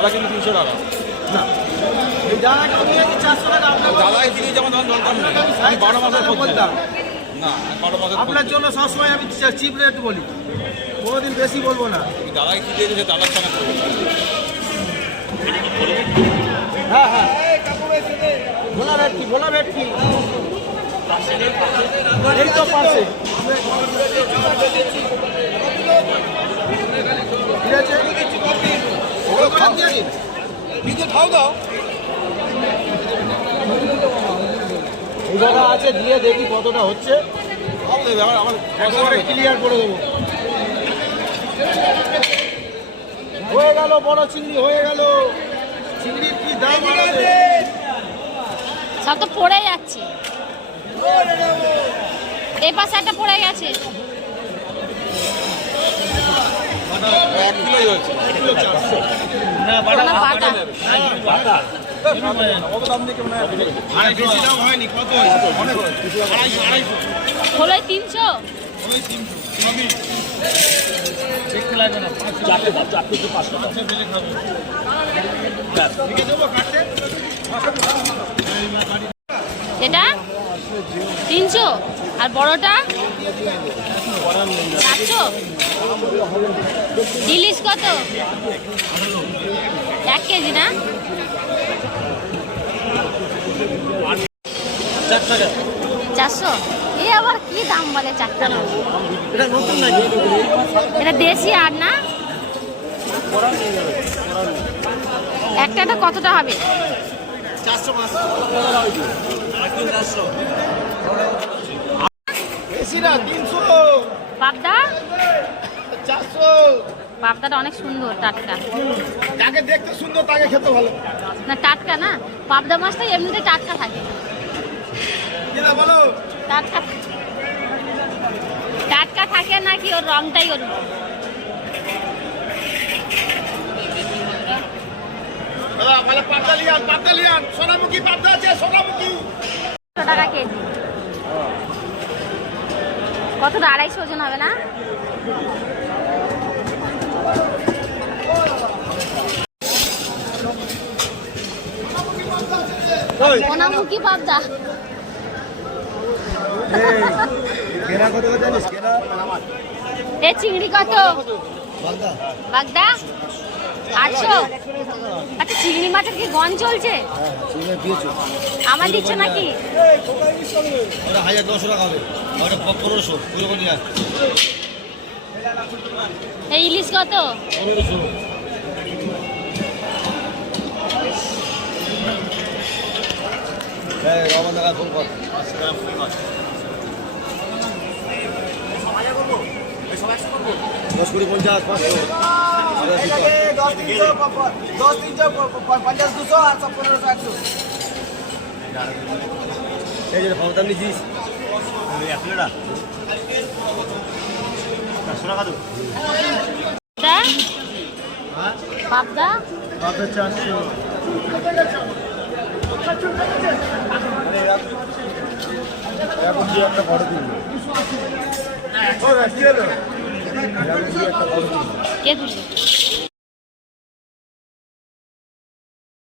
দাদা কিন্তু 300 টাকা না এই দাদাকে নিয়ে 400 টাকা আপনার দাদাই দিদি যেমন দরকার নেই আমি 12 মাসের বলতাম না 12 মাসের আপনার জন্য সবসময় আমি চিপ রেট বলি, কোনোদিন বেশি বলবো না। দাদাই কি দিয়েছে দাদার সঙ্গে করবো। হ্যাঁ হ্যাঁ ভোলা ভেটকি এই তো পাশে ঠিক আছে খাও দাও এই জায়গা আছে দিয়ে দেখি কতটা হচ্ছে, একেবারে ক্লিয়ার করে দেবো। হয়ে গেল বড় চিংড়ি হয়ে গেল। চিংড়ির কি দাম বাড়াবে? সব তো পড়ে যাচ্ছে, এই পাশে একটা পড়ে গেছে। 1 কিলোই হয়েছে না বাটা বাটা অত দাম দিয়ে কেমন বেশি দাম হয়নি, কত অনেক 250 হলোই 300। দেখতে লাগবে না, চারটে 500 দিলে খাবো। ঠিক আছে দেবো কাটতে এটা 300 আর বড়টা 700। ইলিশ কত? 1 কেজি না? 400। এ আবার কি দাম বলে 4 টাকা? এটা নতুন নাকি? এটা দেশি আর না? একটা কতটা হবে? 400 বেশি না 300 পাবদা? 400। পাবদাটা অনেক সুন্দর, টাটকা। যাকে দেখতে সুন্দর তাকে খেতে ভালো না টাটকা না, পাবদা মাছটা এমনিতে টাটকা থাকে। কিনা বলো টাটকা টাটকা থাকে নাকি ওর রংটাই ওর? ভালো পাবদালিয়ান সোনামুখী পাবদা আছে, সোনামুখী 100 টাকা কেজি। কতটা? 250 ওজন হবে না? সোনামুখী পাবদা কেনা কত জানিস? কেনা এ চিংড়ি কত? বাগদা 800। আচ্ছা চিংড়ি মাছের কি গন চলছে? আমার দিচ্ছে নাকি? 1010 টাকা হবে, 1500 পুরো নিয়ে এই ইলিশ কত? 1500। এই রমন দাদা ফোন কর, 10 20 50 500 10 300 50 200 আর 1500 100। এই যে ফোনটা নিছিস আপনারা 400 টাকা দাও। পাবদা পাবদা 400। এখন কি একটা বড় দিন ও কি হলো? কে দিল?